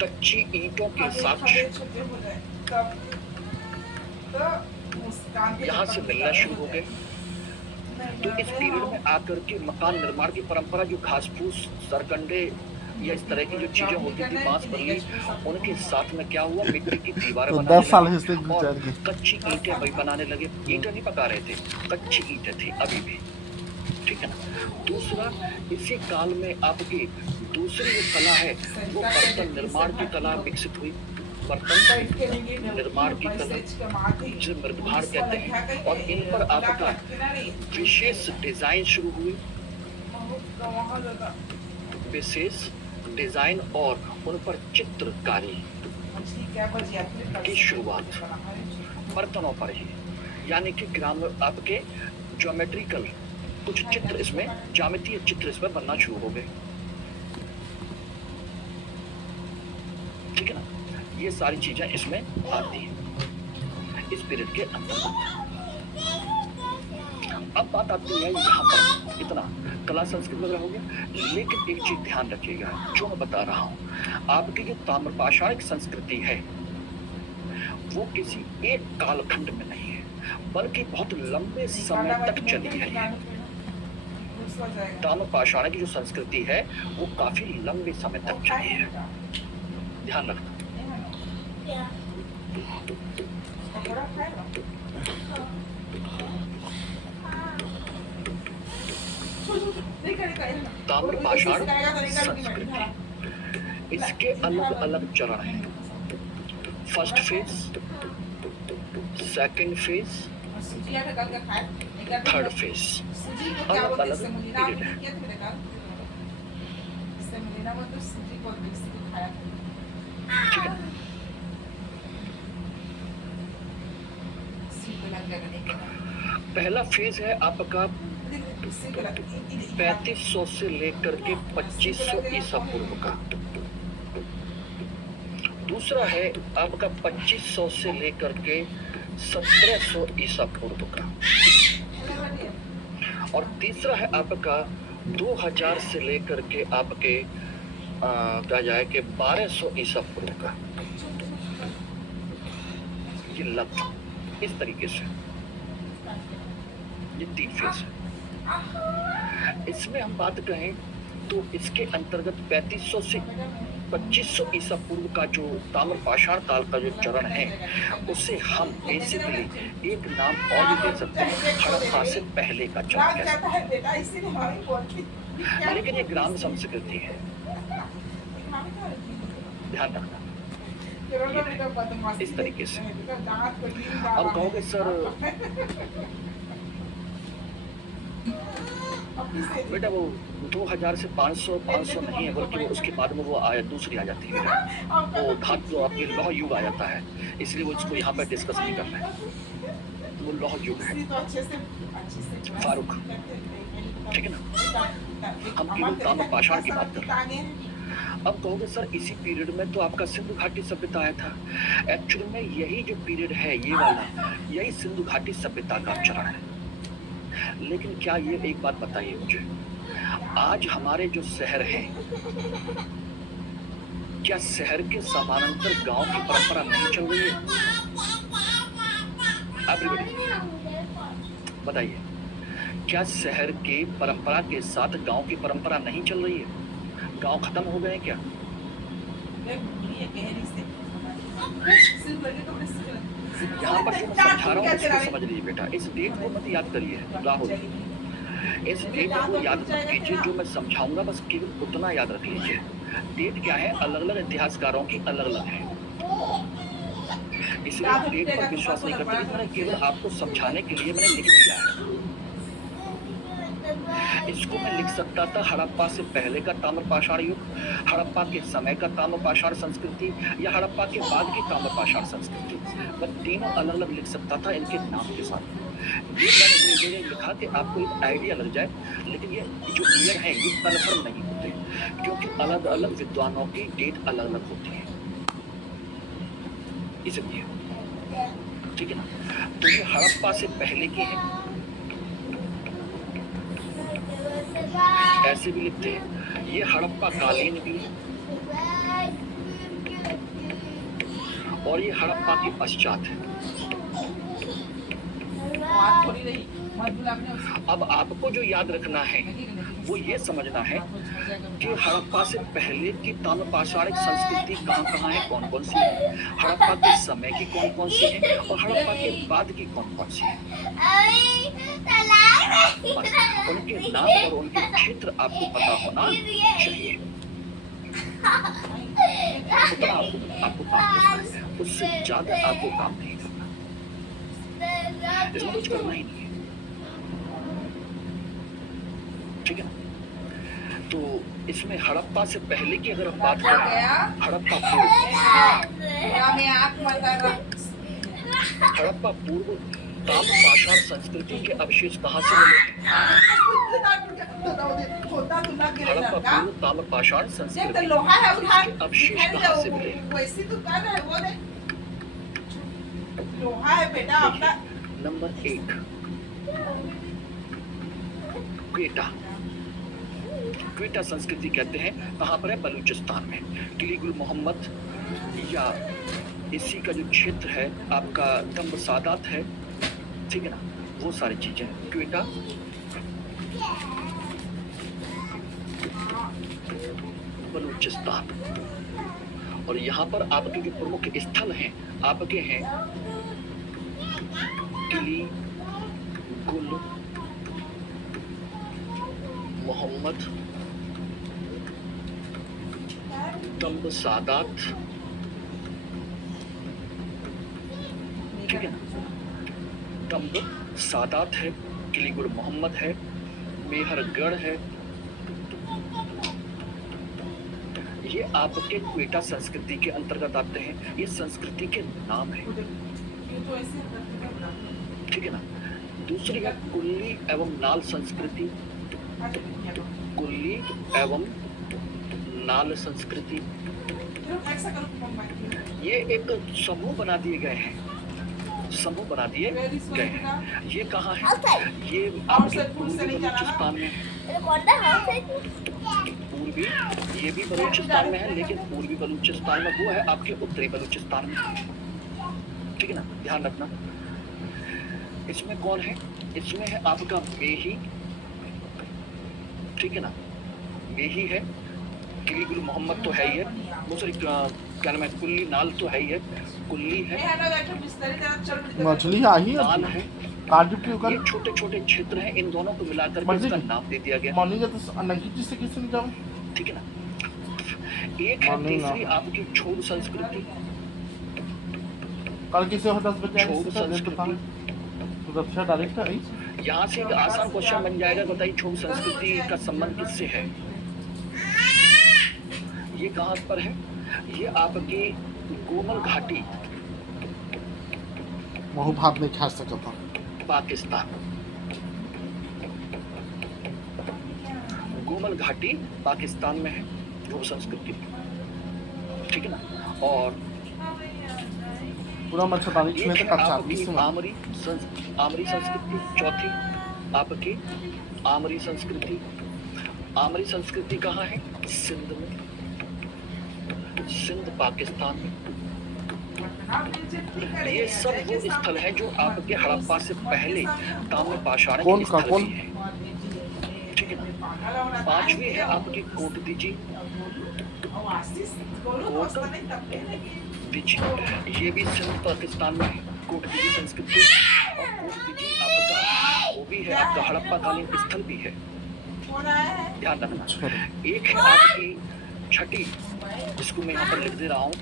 कच्ची ईंटों के साथ यहाँ से मिलना शुरू हो गए। तो इस पीरियड में आकर के मकान निर्माण की परंपरा, जो घास फूस, सरकंडे या इस तरह की जो चीजें होती थी, बांस बल्ली, उनके साथ में क्या हुआ, मिट्टी की दीवारें तो बनाने 10 साल लगे से और गुजर गए। कच्ची ईंटें भाई बनाने लगे। ईंटें नहीं पका रहे थे, कच्ची ईंटें थी अभी भी, ठीक है ना। दूसरा, इसी काल में आपकी दूसरी जो कला है वो बर्तन निर्माण की कला विकसित हुई। बर्तन निर्माण की कला, जिसे मृदभार कहते हैं, और इन पर आपका विशेष डिजाइन शुरू हुई, विशेष डिजाइन और उन पर चित्रकारी की शुरुआत बर्तनों पर ही, यानी कि ग्राम आपके ज्योमेट्रिकल कुछ चित्र, इसमें ज्यामितीय चित्र इसमें बनना शुरू हो गए, ठीक है ना। ये सारी चीजें इसमें आती हैं इस पीरियड के अंतर्गत। अब बात आती है यहाँ पर, इतना कला संस्कृति वगैरह हो गया, लेकिन एक चीज ध्यान रखिएगा जो मैं बता रहा हूँ, आपकी जो ताम्रपाषाणिक संस्कृति है वो किसी एक कालखंड में नहीं है, बल्कि बहुत लंबे समय तक चली है। ताम्रपाषाण की जो संस्कृति है वो काफी लंबे समय तक चली है, ध्यान रखना। ताम्रपाषाण संस्कृति, इसके अलग अलग चरण हैं। First phase, second phase, third phase, अलग अलग पीरियड है, ठीक है। पहला फेज है आपका 3500 से लेकर के 2500 ईसा पूर्व का। दूसरा है आपका 2500 से लेकर के 1700 ईसा पूर्व का। और तीसरा है आपका 2000 से लेकर के आपके कहा जाए कि 1200 ईसा पूर्व का। ये लगभग इस तरीके से ये 3 फेज है। इसमें हम बात कहें तो इसके अंतर्गत 3500 से 2500 ईसा पूर्व का जो ताम्रपाषाण काल का जो चरण है, उसे हम बेसिकली एक नाम और भी दे सकते हैं, हड़प्पा से पहले का चरण कह सकते हैं। लेकिन ये ग्राम संस्कृति है, ध्यान रखना इस तरीके से। अब कहोगे सर बेटा वो 2000 से 500 नहीं है, बल्कि उसके बाद में वो आया दूसरी आ जाती है, वो धातु आपके लौह युग आ जाता है, इसलिए वो इसको यहाँ पे डिस्कस नहीं करना है। वो लौह युग है फारूक, ठीक है ना। हम केवल ताम्रपाषाण की बात कर रहे हैं। अब कहोगे सर इसी पीरियड में तो आपका सिंधु घाटी सभ्यता आया था। एक्चुअली में यही जो पीरियड है ये वाला, यही सिंधु घाटी सभ्यता का चरण है। लेकिन क्या ये एक बात बताइए मुझे, आज हमारे जो शहर हैं, क्या शहर के समानांतर गांव की परंपरा नहीं चल रही है? बताइए, क्या शहर के परंपरा के साथ गांव की परंपरा नहीं चल रही है? गांव खत्म हो गए क्या? यहाँ पर जो मैं समझा रहा हूँ उसको समझ लीजिए बेटा, इस डेट को मत याद करिए राहुल, इस डेट को याद मत कीजिए, जो मैं समझाऊंगा बस केवल उतना याद रख लीजिए। डेट क्या है, अलग अलग इतिहासकारों की अलग अलग है, इसलिए डेट पर विश्वास नहीं करते। मैंने केवल आपको समझाने के लिए मैंने लिख दिया है। इसको मैं लिख सकता था हड़प्पा से पहले का ताम्रपाषाण युग, हड़प्पा के समय का ताम्रपाषाण संस्कृति, या हड़प्पा के बाद की ताम्रपाषाण संस्कृति। मैं तीनों अलग अलग लिख सकता था इनके नाम के साथ। ये मैंने लिखा कि आपको एक आइडिया लग जाए, लेकिन ये जो ईयर है ये कन्फर्म नहीं होते, क्योंकि अलग अलग विद्वानों की डेट अलग अलग होती है, इसलिए, ठीक है ना। तो ये हड़प्पा से पहले के हैं, ऐसे भी लिखते हैं। ये हड़प्पा कालीन भी, और ये हड़प्पा के पश्चात है। अब आपको जो याद रखना है वो ये समझना है कि हड़प्पा से पहले की ताम्रपाषाणिक संस्कृति कहाँ-कहाँ है, कौन-कौन सी है, हड़प्पा के समय की कौन-कौन सी है और हड़प्पा के बाद की कौन-कौन सी है। बस उनके नाम और उनके क्षेत्र आपको पता होना चाहिए। उतना आपको काम करना है, उससे ज़्यादा आपको काम नहीं करना। इसमें कुछ करना ही नहीं है। ठीक है ना? तो इसमें हड़प्पा से पहले की अगर हम बात करें, हड़प्पा पूर्व ताम्रपाषाण संस्कृति के अवशेष कहाँ से मिले? हड़प्पा पूर्व ताम्रपाषाण संस्कृति के अवशेष कहाँ से मिले? नंबर 1 क्वेटा संस्कृति कहते हैं, कहाँ पर है? बलूचिस्तान में। किलीगुल मोहम्मद या इसी का जो क्षेत्र है आपका तंब सादात है, ठीक है ना, वो सारी चीजें क्वेटा बलूचिस्तान। और यहाँ पर आपके जो प्रमुख स्थल हैं आपके हैं किलीगुल मोहम्मद, तंब सादात, ठीक है ना, तंब सादात है, किलीगुल मोहम्मद है, मेहरगढ़ है। ये आपके क्वेटा संस्कृति के अंतर्गत आते हैं। ये संस्कृति के नाम है, ठीक है ना। दूसरी है कुल्ली एवं नाल संस्कृति। कुल्ली एवं नाल संस्कृति ये एक समूह बना दिए गए हैं, समूह बना दिए गए हैं। ये कहाँ है? ये आपके पूर्वी बलूचिस्तान में है। पूर्वी ये भी बलूचिस्तान में है, लेकिन पूर्वी बलूचिस्तान में वो है आपके उत्तरी बलूचिस्तान में, ठीक है ना, ध्यान रखना। इसमें कौन है? इसमें है आपका मेही, ठीक है ना, मेही है। किलीगुल मोहम्मद तो है ही है, दूसरी क्या नाम है, कुल्ली नाल तो है ही है, कुल्ली है, मछली आई नाल है। काजू के ये छोटे छोटे क्षेत्र हैं, इन दोनों को मिलाकर के इसका नाम दे दिया गया, मॉर्निंग तो नहीं किसी किसी ने जाओ, ठीक है ना। एक है तीसरी आपकी छोड़ संस्कृति। कल किसे हो 10 बजे छोड़ संस्कृति, सुरक्षा डायरेक्ट है। यहाँ से एक आसान क्वेश्चन बन जाएगा, बताइए छोड़ संस्कृति का संबंध किससे है? ये कहाँ पर है? ये आपकी गोमल घाटी, महू भात नहीं खा सकता था, पाकिस्तान। गोमल घाटी पाकिस्तान में है वो संस्कृति, ठीक है ना। और पूरा मच्छरदानी एक है आपकी आमरी संस्कृति। चौथी आपकी आमरी संस्कृति। आमरी संस्कृति कहाँ है? सिंध में, सिंध पाकिस्तान में। ये सब वो स्थल है जो आपके हड़प्पा से पहले ताम्रपाषाण के स्थल भी है, ठीक है। पांचवी है आपकी कोटदीजी। कोटदीजी ये भी सिंध पाकिस्तान में है, कोटदीजी संस्कृति। और कोटदीजी आपका वो भी है आपका हड़प्पा कालीन स्थल भी है, ध्यान रखना। एक है आपकी छठी, जिसको मैं यहाँ पर लिख दे रहा हूँ,